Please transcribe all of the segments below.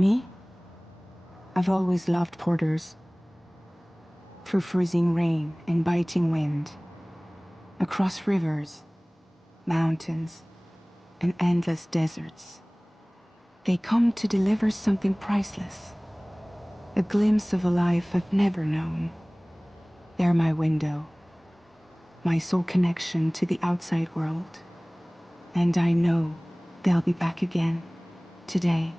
Me? I've always loved porters. Through freezing rain and biting wind, across rivers, mountains, and endless deserts, they come to deliver something priceless, a glimpse of a life I've never known. They're my window, my sole connection to the outside world, and I know they'll be back again today.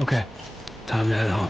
Okay, time to head home.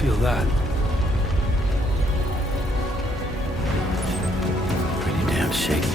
feel that? Pretty damn shaky.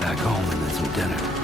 Back home and then some dinner.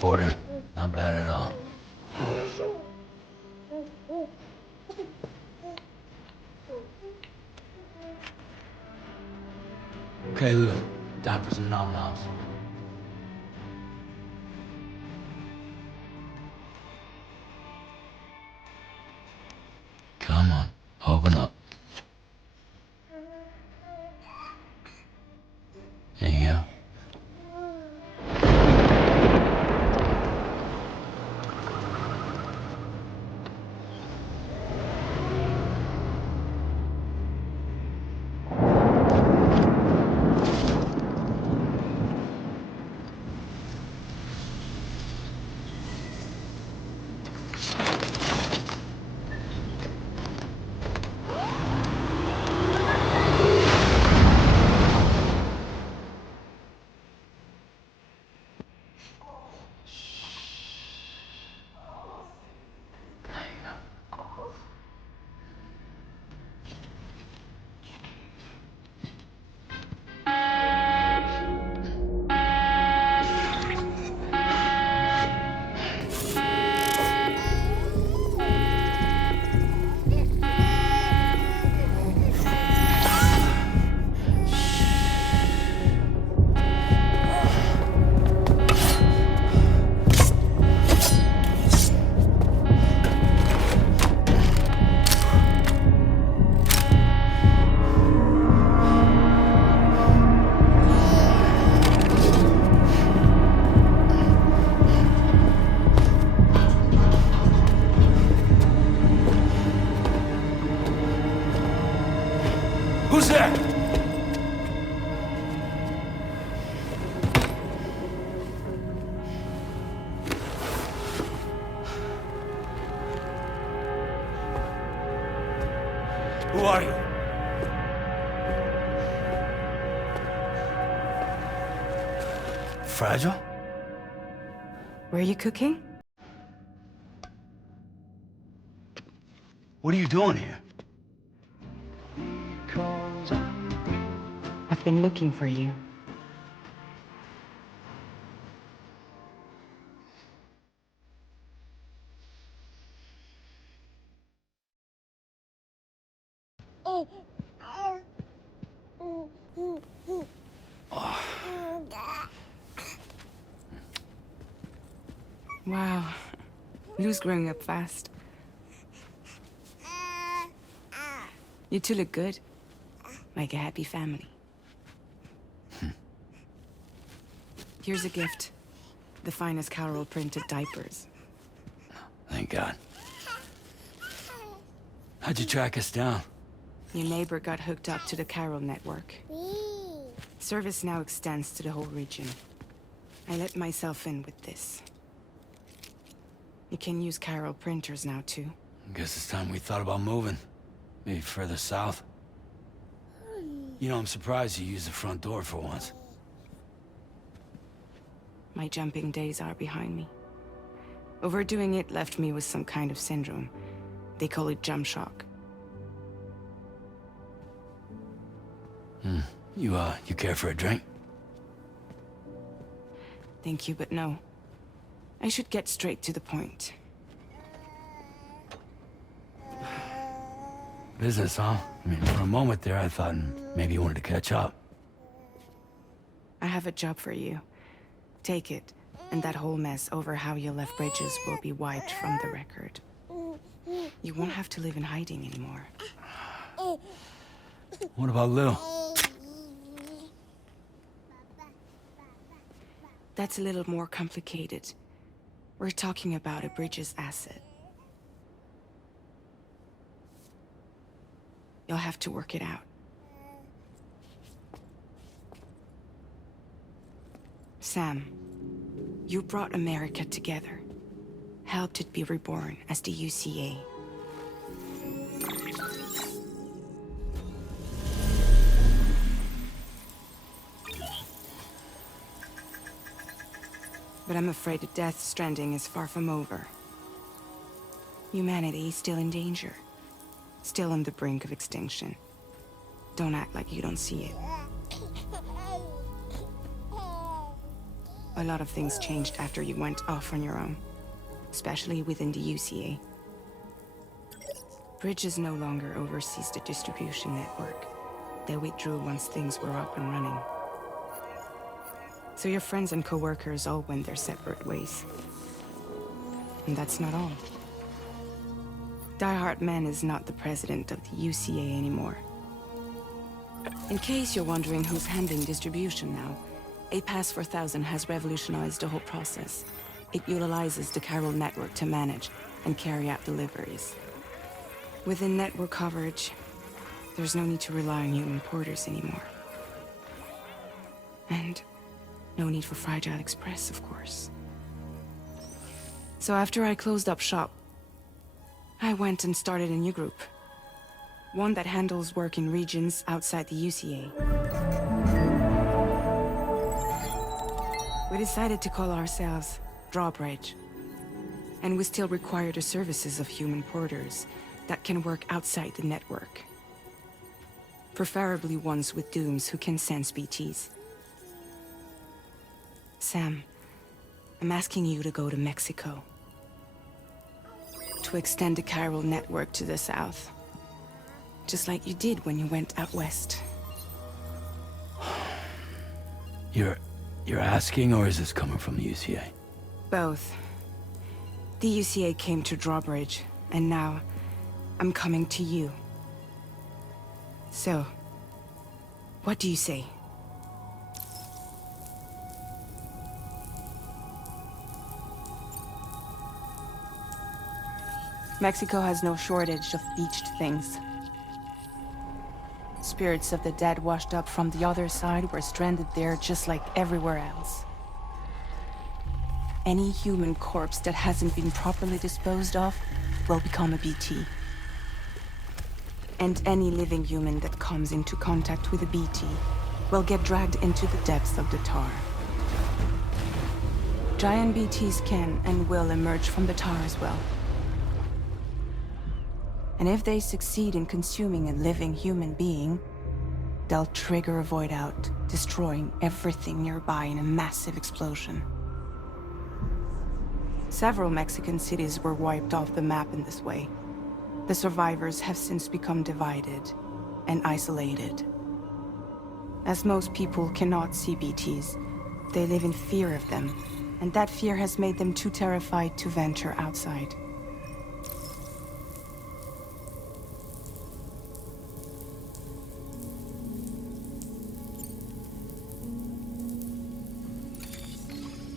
Porter, not bad at all. Okay, Lou. Time for some nom-noms. Come on, open up. There you go. Who's there? Who are you? Fragile? Were you cooking? What are you doing here? I've been looking for you. Wow. Lou's growing up fast. You two look good. Like a happy family. Here's a gift. The finest Carol printed diapers. Thank God. How'd you track us down? Your neighbor got hooked up to the Carol network. Service now extends to the whole region. I let myself in with this. You can use Carol printers now, too. Guess it's time we thought about moving. Maybe further south. You know, I'm surprised you used the front door for once. My jumping days are behind me. Overdoing it left me with some kind of syndrome. They call it jump shock. You care for a drink? Thank you, but no. I should get straight to the point. Business, huh? I mean, for a moment there, I thought maybe you wanted to catch up. I have a job for you. Take it, and that whole mess over how you left Bridges will be wiped from the record. You won't have to live in hiding anymore. What about Lil? That's a little more complicated. We're talking about a Bridges asset. You'll have to work it out. Sam, you brought America together. Helped it be reborn as the UCA. But I'm afraid the Death Stranding is far from over. Humanity is still in danger. Still on the brink of extinction. Don't act like you don't see it. a lot of things changed after you went off on your own, especially within the UCA. Bridges no longer oversees the distribution network. They withdrew once things were up and running. So your friends and co-workers all went their separate ways. And that's not all. Die Hartman is not the president of the UCA anymore. In case you're wondering who's handling distribution now, A Pass 4000 has revolutionized the whole process. It utilizes the chiral network to manage and carry out deliveries. Within network coverage, there's no need to rely on human porters anymore. And no need for Fragile Express, of course. So after I closed up shop, I went and started a new group. One that handles work in regions outside the UCA. We decided to call ourselves Drawbridge. And we still require the services of human porters that can work outside the network. Preferably ones with dooms who can sense BTs. Sam, I'm asking you to go to Mexico. To extend the chiral network to the south. Just like you did when you went out west. You're asking, or is this coming from the UCA? Both. The UCA came to Drawbridge, and now I'm coming to you. So, what do you say? Mexico has no shortage of beached things. Spirits of the dead washed up from the other side were stranded there just like everywhere else. Any human corpse that hasn't been properly disposed of will become a BT. And any living human that comes into contact with a BT will get dragged into the depths of the tar. Giant BTs can and will emerge from the tar as well. And if they succeed in consuming a living human being, they'll trigger a void out, destroying everything nearby in a massive explosion. Several Mexican cities were wiped off the map in this way. The survivors have since become divided and isolated. As most people cannot see BTs, they live in fear of them, and that fear has made them too terrified to venture outside.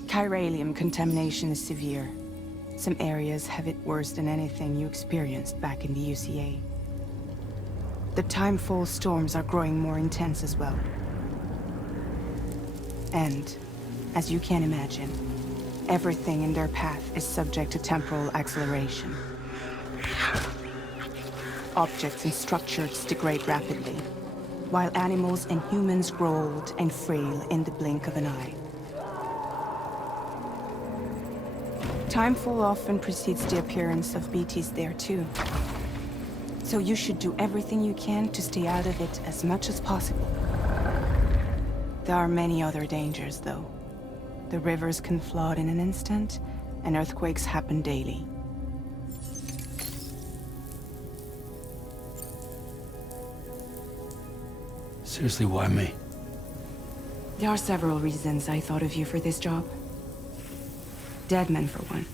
Chiralium contamination is severe. Some areas have it worse than anything you experienced back in the UCA. The timefall storms are growing more intense as well. And, as you can imagine, everything in their path is subject to temporal acceleration. Objects and structures degrade rapidly, while animals and humans grow old and frail in the blink of an eye. Timefall often precedes the appearance of BTs there too. So you should do everything you can to stay out of it as much as possible. There are many other dangers though. The rivers can flood in an instant, and earthquakes happen daily. Seriously, why me? There are several reasons I thought of you for this job. Deadman, for one.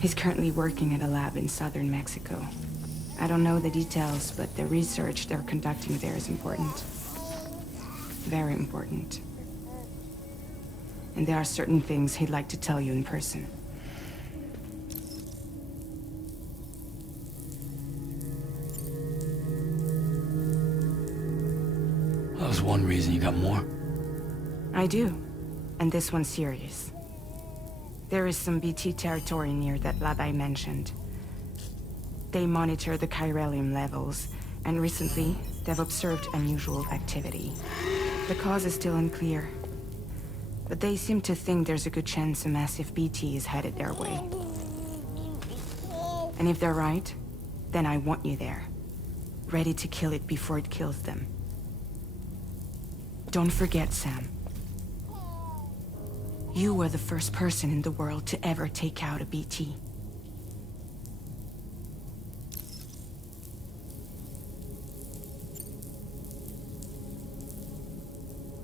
He's currently working at a lab in southern Mexico. I don't know the details, but the research they're conducting there is important. Very important. And there are certain things he'd like to tell you in person. That was one reason. You got more? I do. And this one's serious. There is some BT territory near that lab I mentioned. They monitor the chiralium levels, and recently, they've observed unusual activity. The cause is still unclear, but they seem to think there's a good chance a massive BT is headed their way. And if they're right, then I want you there, ready to kill it before it kills them. Don't forget, Sam. You were the first person in the world to ever take out a BT.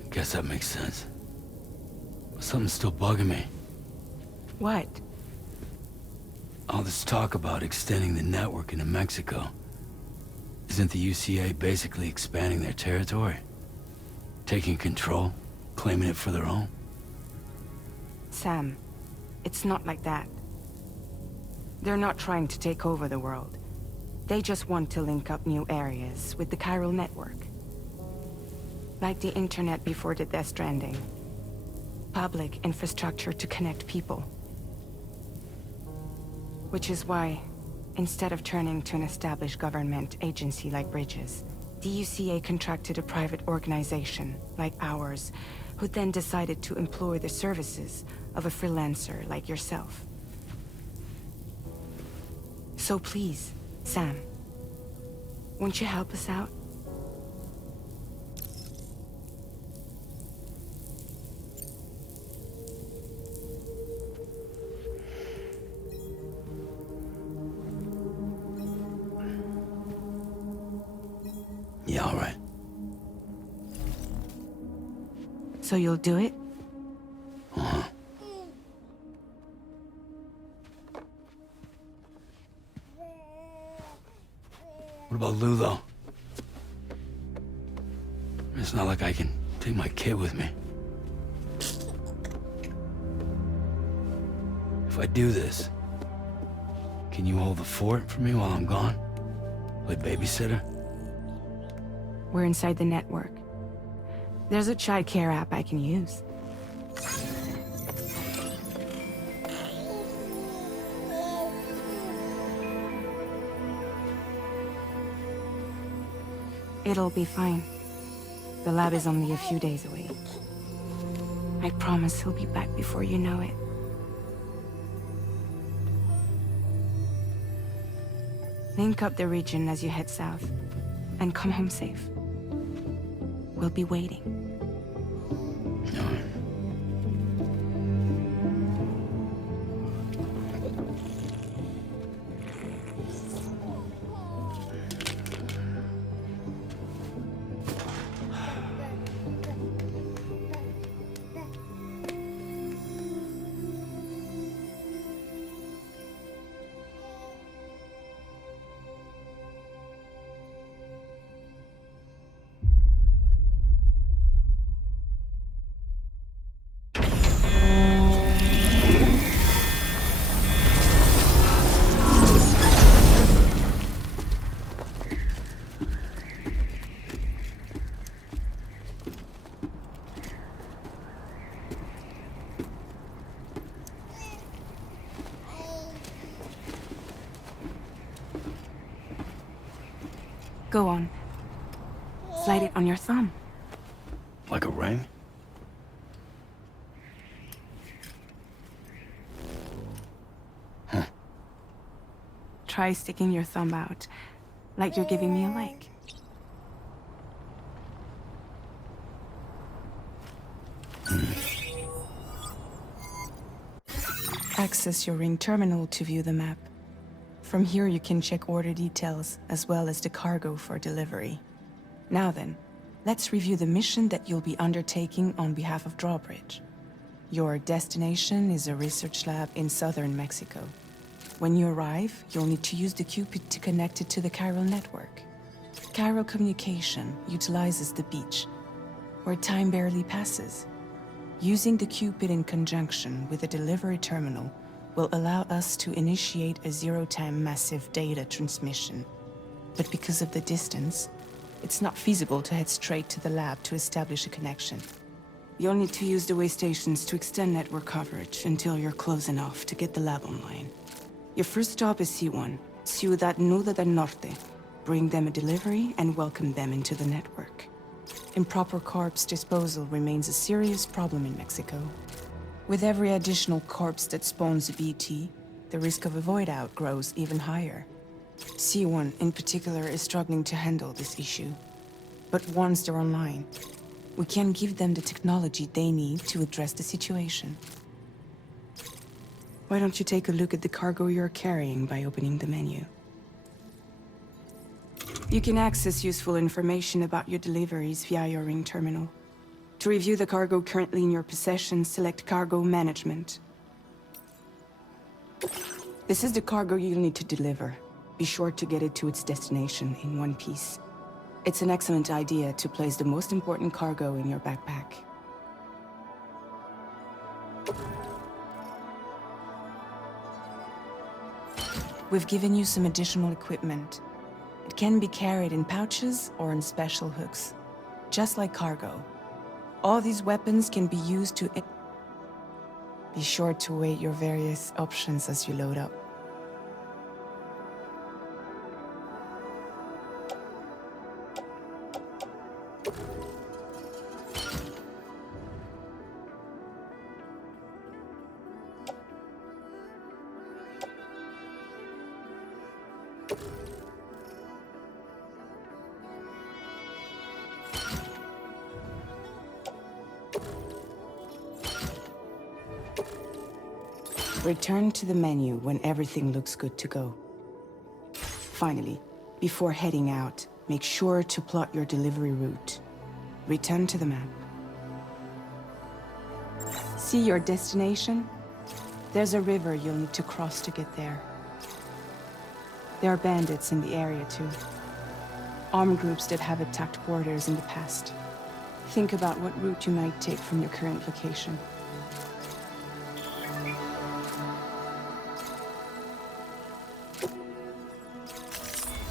I guess that makes sense. But something's still bugging me. What? All this talk about extending the network into Mexico. Isn't the UCA basically expanding their territory? Taking control, claiming it for their own? Sam, it's not like that. They're not trying to take over the world. They just want to link up new areas with the chiral network. Like the internet before the Death Stranding. Public infrastructure to connect people. Which is why, instead of turning to an established government agency like Bridges, the UCA contracted a private organization, like ours, who then decided to employ the services of a freelancer like yourself. So please, Sam, won't you help us out? Yeah, all right. So you'll do it? Uh-huh. What about Lou, though? It's not like I can take my kid with me. If I do this, can you hold the fort for me while I'm gone? Play babysitter? We're inside the network. There's a child care app I can use. It'll be fine. The lab is only a few days away. I promise he'll be back before you know it. Link up the region as you head south, and come home safe. We'll be waiting. All right. Go on. Slide it on your thumb. Like a ring? Huh. Try sticking your thumb out, like you're giving me a like. Access your ring terminal to view the map. From here you can check order details, as well as the cargo for delivery. Now then, let's review the mission that you'll be undertaking on behalf of Drawbridge. Your destination is a research lab in southern Mexico. When you arrive, you'll need to use the Cupid to connect it to the chiral network. Chiral communication utilizes the beach, where time barely passes. Using the Cupid in conjunction with a delivery terminal will allow us to initiate a zero-time massive data transmission. But because of the distance, it's not feasible to head straight to the lab to establish a connection. You'll need to use the way stations to extend network coverage until you're close enough to get the lab online. Your first stop is C1, Ciudad Nuda del Norte. Bring them a delivery and welcome them into the network. Improper corpse disposal remains a serious problem in Mexico. With every additional corpse that spawns a BT, the risk of a void out grows even higher. C1 in particular is struggling to handle this issue. But once they're online, We can give them the technology they need to address the situation. Why don't you take a look at the cargo you're carrying by opening the menu? You can access useful information about your deliveries via your ring terminal. To review the cargo currently in your possession, select Cargo Management. This is the cargo you'll need to deliver. Be sure to get it to its destination in one piece. It's an excellent idea to place the most important cargo in your backpack. We've given you some additional equipment. It can be carried in pouches or in special hooks, just like cargo. All these weapons can be used to... Be sure to weigh your various options as you load up. Return to the menu when everything looks good to go. Finally, before heading out, make sure to plot your delivery route. Return to the map. See your destination? There's a river you'll need to cross to get there. There are bandits in the area too. Armed groups that have attacked borders in the past. Think about what route you might take from your current location.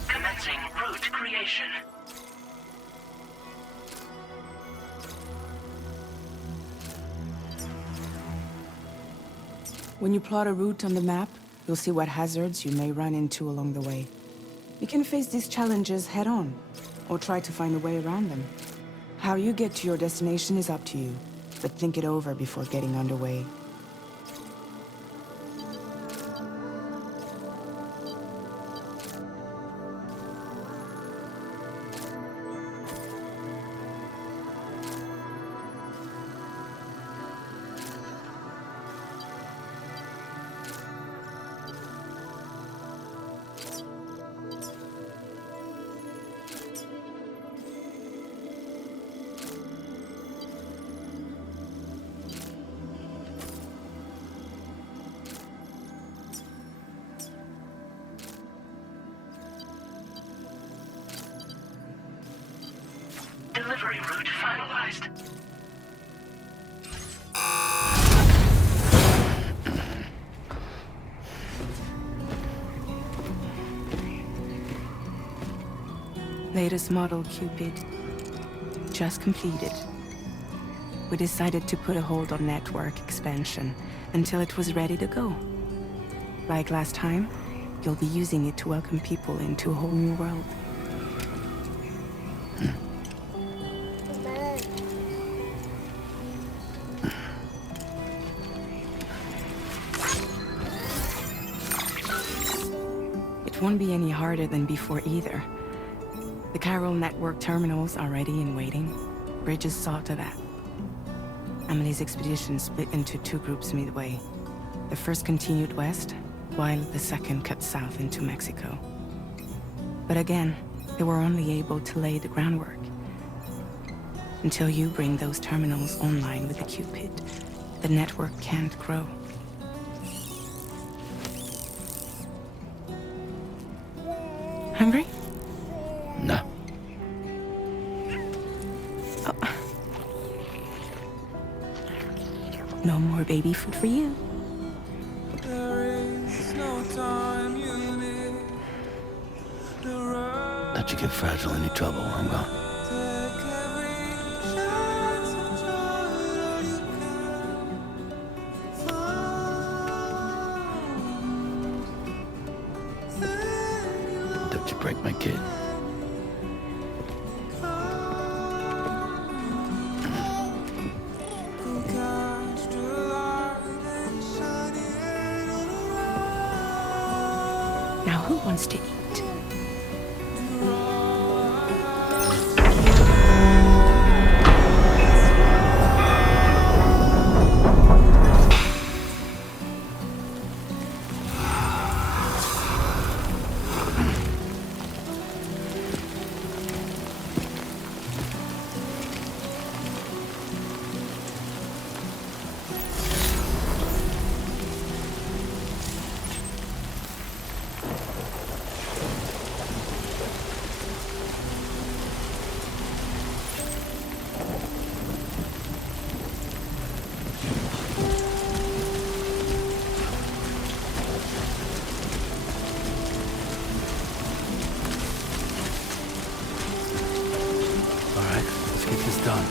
Commencing route creation. When you plot a route on the map, you'll see what hazards you may run into along the way. You can face these challenges head-on, or try to find a way around them. How you get to your destination is up to you, but think it over before getting underway. Delivery route finalized. Latest model Cupid. Just completed. We decided to put a hold on network expansion until it was ready to go. Like last time, you'll be using it to welcome people into a whole new world. It won't be any harder than before either. The Chiral network terminals are ready and waiting. Bridges saw to that. Emily's expedition split into two groups midway. The first continued west, while the second cut south into Mexico. But again, they were only able to lay the groundwork. Until you bring those terminals online with the Cupid, the network can't grow. Hungry? No. No more baby food for you. Let you get fragile any trouble, I'm gone. Don't you break my kid. Now who wants to eat? All right, let's get this done.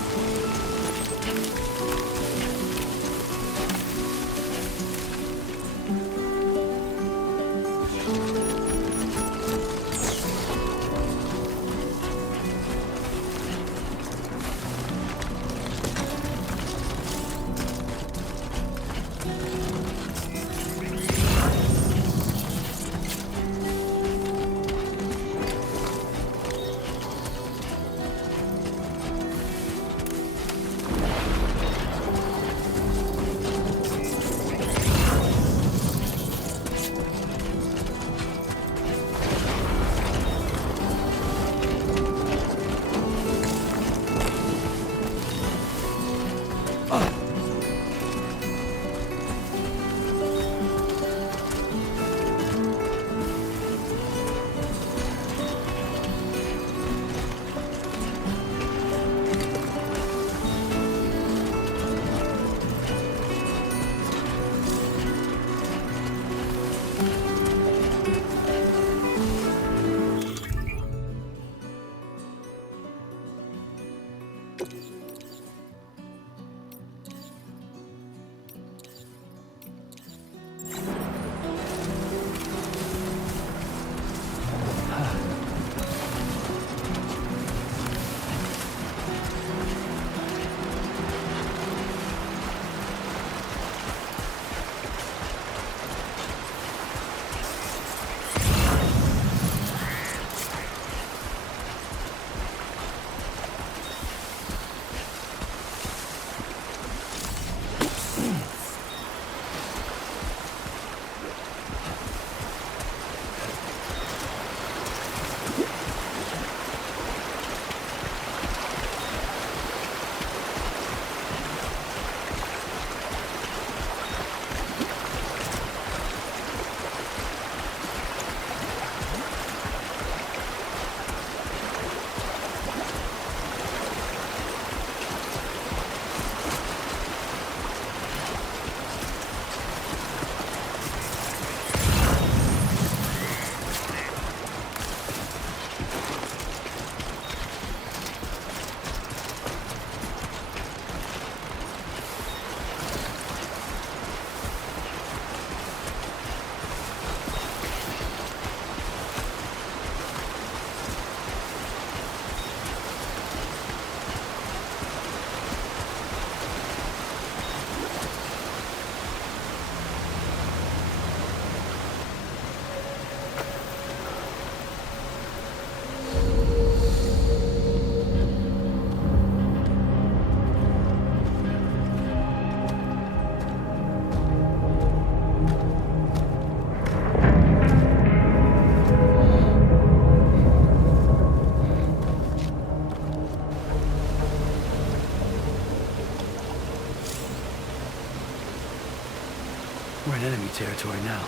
We're in enemy territory now.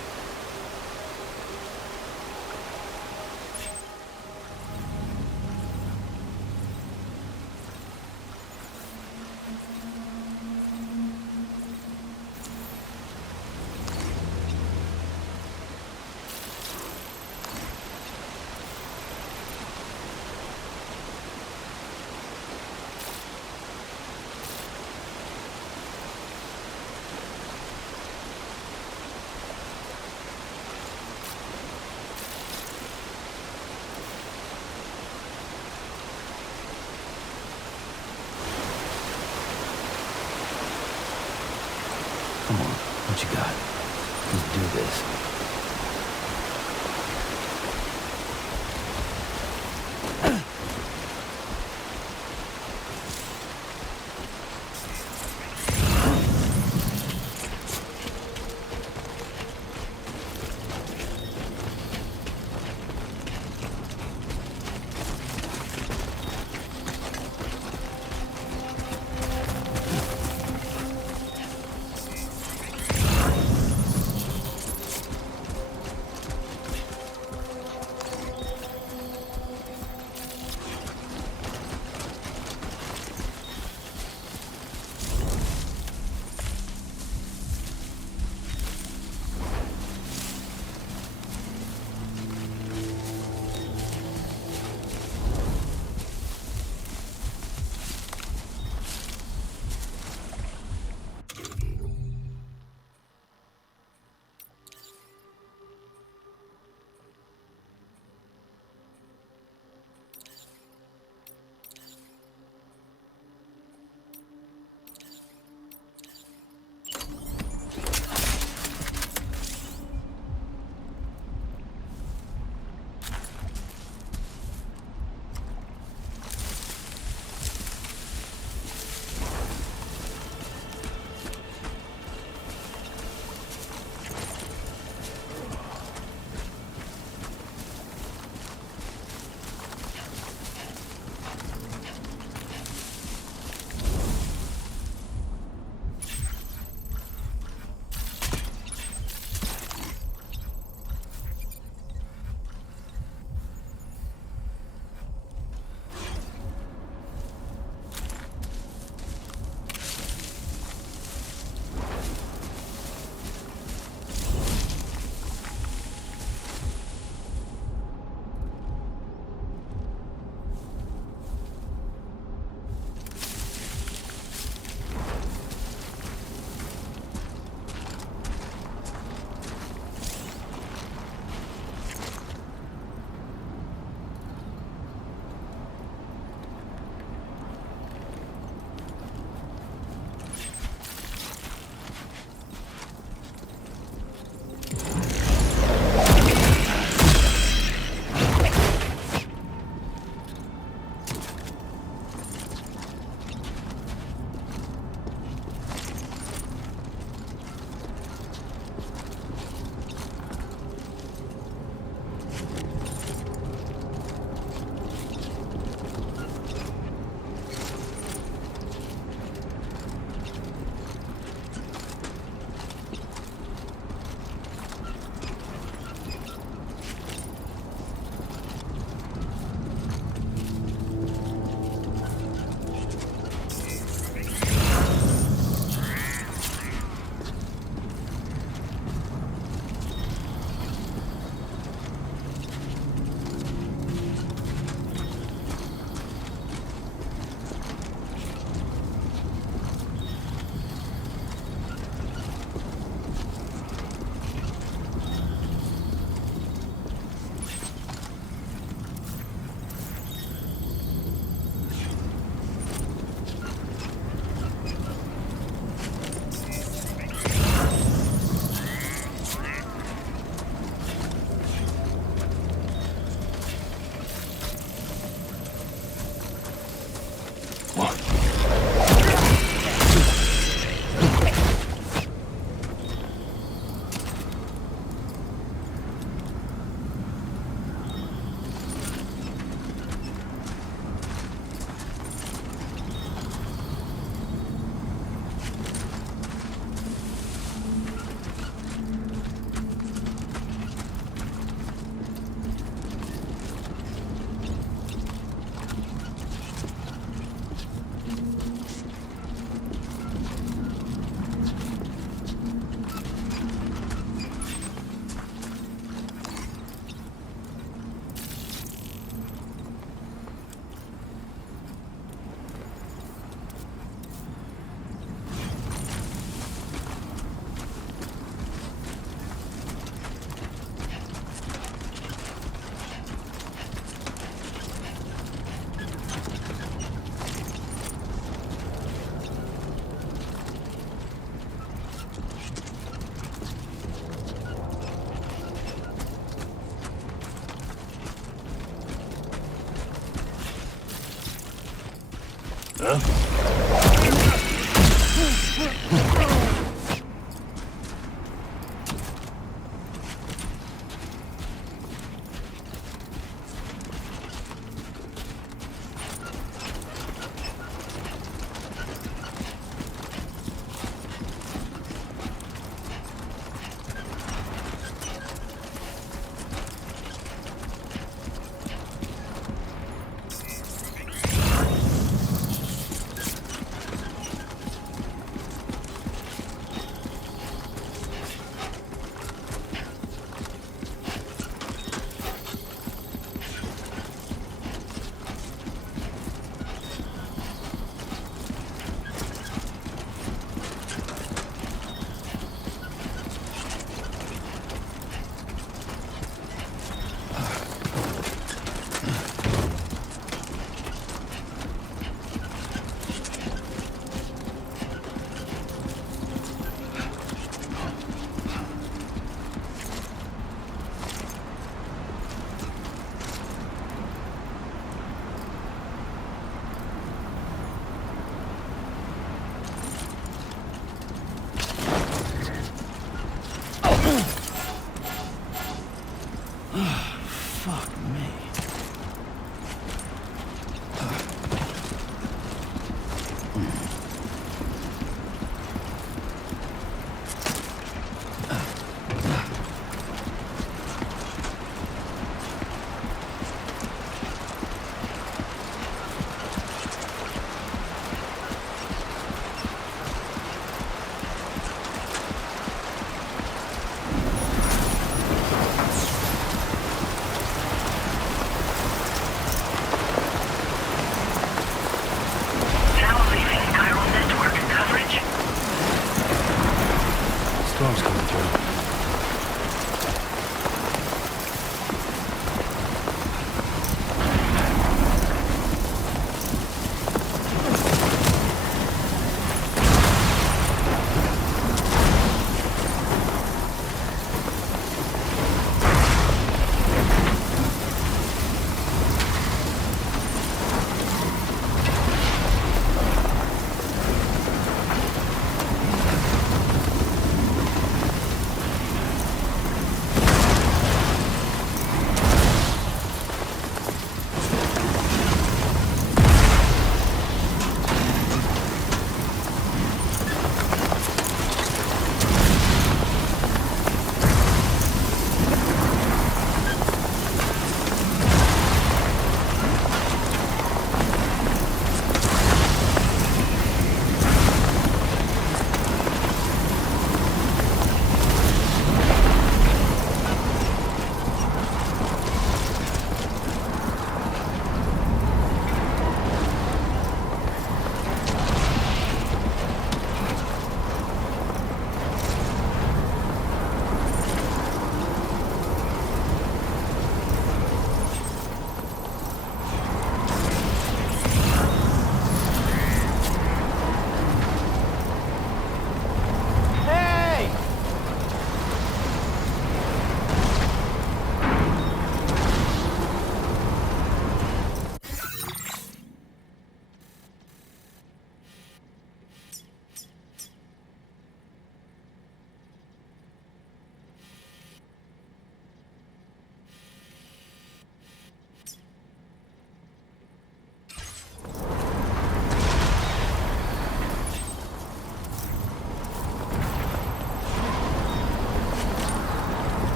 Fuck me.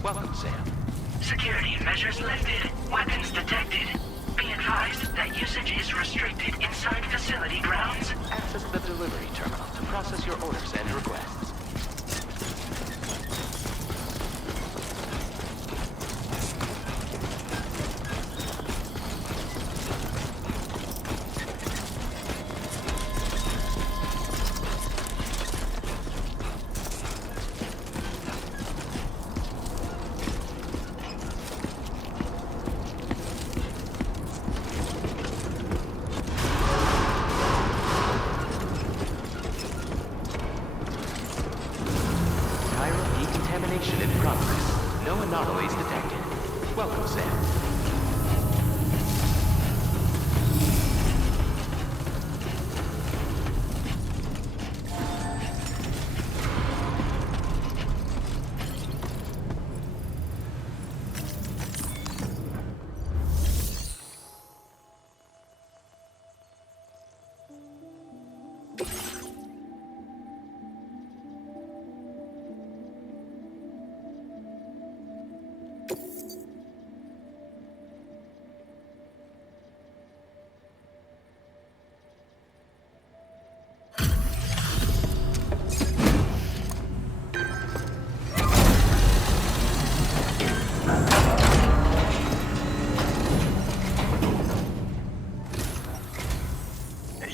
Welcome, Sam. Security measures lifted. Weapons detected. Be advised that usage is restricted inside facility grounds. Access the delivery terminal to process your orders and requests. Decontamination in progress. No anomalies detected. Welcome, Sam.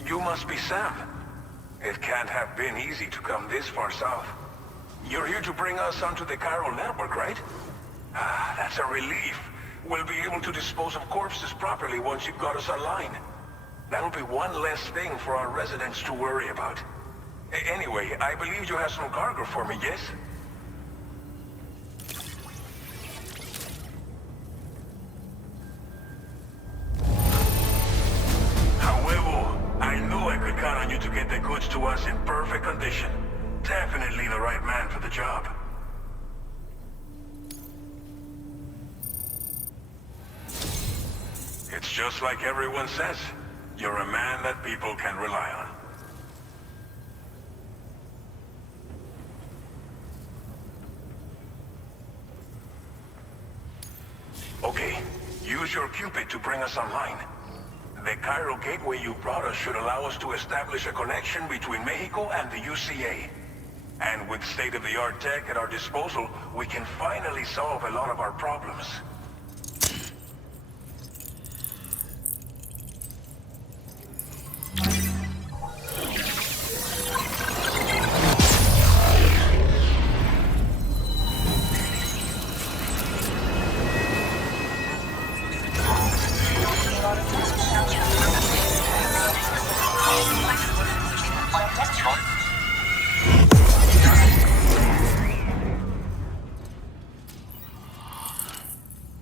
You must be Sam. It can't have been easy to come this far south. You're here to bring us onto the Chiral network, right? Ah, that's a relief. We'll be able to dispose of corpses properly once you've got us online. That'll be one less thing for our residents to worry about. Anyway, I believe you have some cargo for me, yes? I knew I could count on you to get the goods to us in perfect condition. Definitely the right man for the job. It's just like everyone says. You're a man that people can rely on. Okay, use your Cupid to bring us online. The Chiral gateway you brought us should allow us to establish a connection between Mexico and the UCA. And with state-of-the-art tech at our disposal, we can finally solve a lot of our problems.